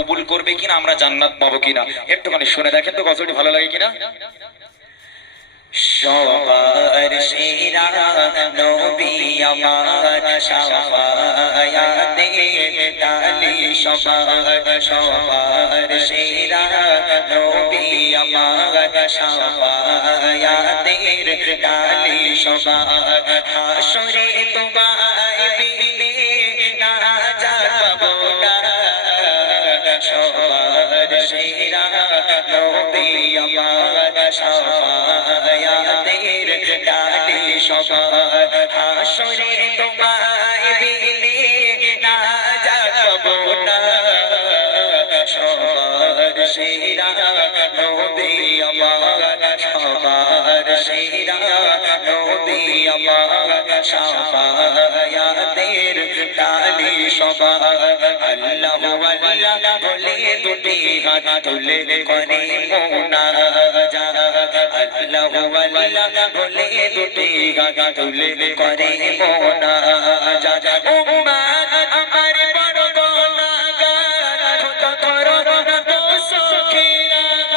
কবুল করবে কিনা, আমরা জান্নাত পাবো কিনা একটুখানি শুনে দেখেন তো কতটি ভালো লাগে কিনা। সবার সেরা নবী আমার শাফায়াতের ডালি, সবার সেরা নবী আমার শাফায়াতের ডালি, হাসরে তোমায় পেলে নাজাত পাবো না। সবার সেরা নবী আমার শাফায়াতের ডালি, হাসরে তোমায় পেলে নাজাত পাবো না। সবার সেরা নবী আমার সবার সেরা নবী আমার শাফায়াতের ডালি, আল্লাহু আল্লাহ বলে দুটি হাত তুলে করে মুনাজাত, আল্লাহু আল্লাহ বলে দুটি হাত তুলে করে মুনাজাত। উম্মত আমার বড় গুনাহগার, করো না দোষ খিলাফ,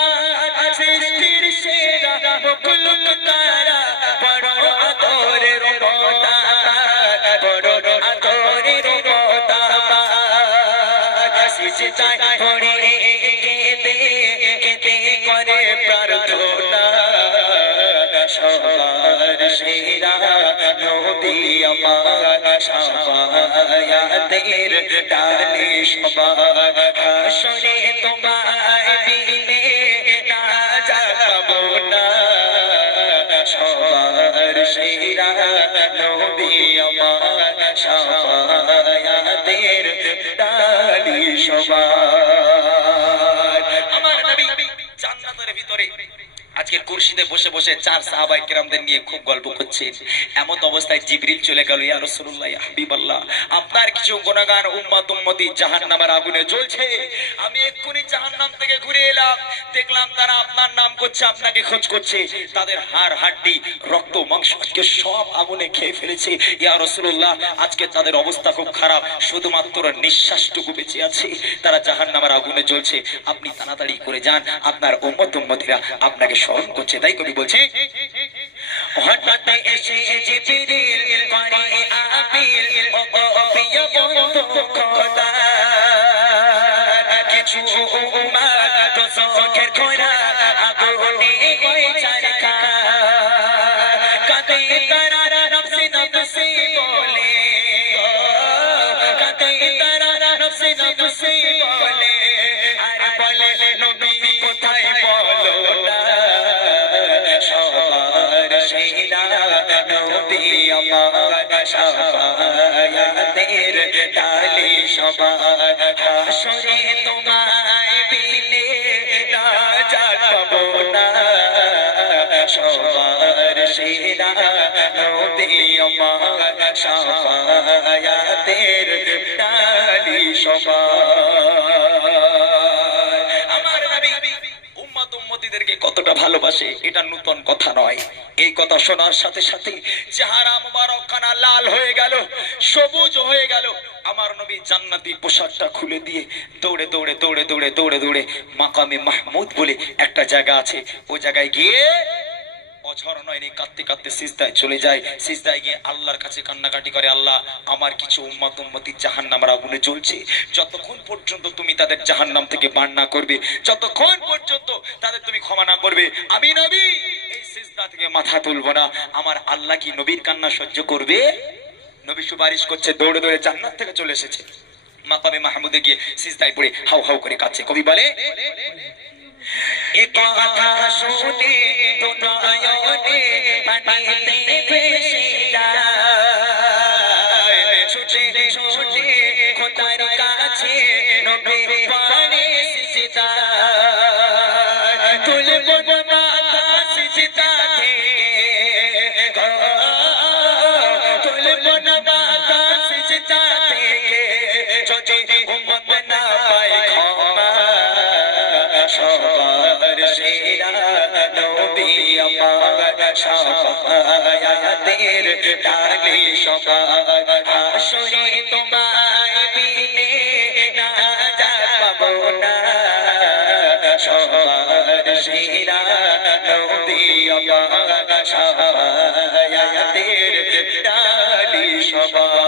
সৃষ্টির সেরা মখলুক তারা বড় আদরের মোহতাজ, বড় আদরের মোহতাজ, সিজদায় পড়ে কেঁদে কেঁদে করে প্রার্থনা। সবার সেরা নবী আমার শাফায়াতের ডালি, হাসরে তোমায় পেলে নাজাত পাবো না। সবার সেরা নবী আমার শাফায়াতের ডালি, আমার নবী জান্নাতের ভিতরে আজকে কুরসিতে বসে বসে চার সাহাবায়ে কেরামদের নিয়ে খুব গল্প করছে। এমন অবস্থায় জিবরিল চলে গেল, ইয়া রাসূলুল্লাহ ইয়া হাবিবাল্লাহ, আপনার কিছু গুনাহগার উম্মত উম্মতি জাহান্নামের আগুনে জ্বলছে। আমি এক্ষুনি জাহান্নাম থেকে ঘুরে এলাম, দেখলাম তারা আপনার নাম করছে, আপনাকে খোঁজ করছে। তাদের হাড় হাড্ডি রক্ত মাংস আজকে সব আগুনে খেয়ে ফেলেছে। ইয়া রাসূলুল্লাহ, আজকে তাদের অবস্থা খুব খারাপ, শুধুমাত্র নিঃশ্বাসটুকু বেঁচে আছে, তারা জাহান্নামের আগুনে জ্বলছে। আপনি তাড়াতাড়ি করে যান, আপনার উম্মত উম্মতিরা আপনাকে স্মরণ করছে। তাই কবি বলছে, হঠাৎ এসে জিবরিল করে আপিল, ও প্রিয় বন্ধু খোদা, কিছু উম্মত তো চোখের খোরা আগুনে হয়ে ছারখার, কাঁদে তারা নফসে নফসে বলে, কাঁদে তারা নফসে নফসে বলে, আর বলে নবী কোথায় বলো না। সবার সেরা নবী আমার শাফায়াতের ডালি, হাসরে তোমায় পেলে নাজাত পাবো না। সবার সেরা নবী আমার শাফায়াতের ডালি, আমার নবী উম্মত উম্মতিদেরকে কতটা ভালোবাসে এটা নতুন কথা নয়। এই কথা শোনার সাথে সাথে চেহারা মুবারকখানা লাল হয়ে গেল, সবুজ হয়ে গেল। আমার নবী জান্নাতি পোশাকটা খুলে দিয়ে দৌড়ে দৌড়ে দৌড়ে দৌড়ে দৌড়ে দৌড়ে মাকামে মাহমুদ বলে একটা জায়গা আছে, ওই জায়গায় গিয়ে অঝর নয়নি কাঁদতে কাঁদতে সিজদায় চলে যায়। সিজদায় গিয়ে আল্লাহর কাছে কান্নাকাটি করে, আল্লাহ আমার কিছু উম্মত উম্মতি জাহান্নামের আগুনে জ্বলছে, যতক্ষণ পর্যন্ত তুমি তাদের জাহান্নাম থেকে বান না করবে, যতক্ষণ পর্যন্ত তাদের তুমি ক্ষমা না করবে, আমি নবী এই সিজদা থেকে মাথা তুলবো না। আমার আল্লাহ কি নবীর কান্না সহ্য করবে? নবী সুপারিশ করছে, দৌড়ে দৌড়ে জান্নাত থেকে চলে এসেছে, মাকামে মাহমুদে গিয়ে সিজদায় পড়ে হাউ হাউ করে কাঁদছে। কবি বলে, এ কথা শুনে তো নয়নে পানিতে ভেসে যায়, ছুটে ছুটে খোদার কাছে নবী পড়ে সিজদায়, তুলবো না মাথা সিজদা থেকে, তুলবো না মাথা সিজদা থেকে, যদি উম্মত না পায় ক্ষমা। সবার সেরা নবী আমার শাফায়াতের ডালি, হাসরে তোমায় পেলে নাজাত পাবো সবার সেরা নবী আমার শাফায়াতের ডালি সবার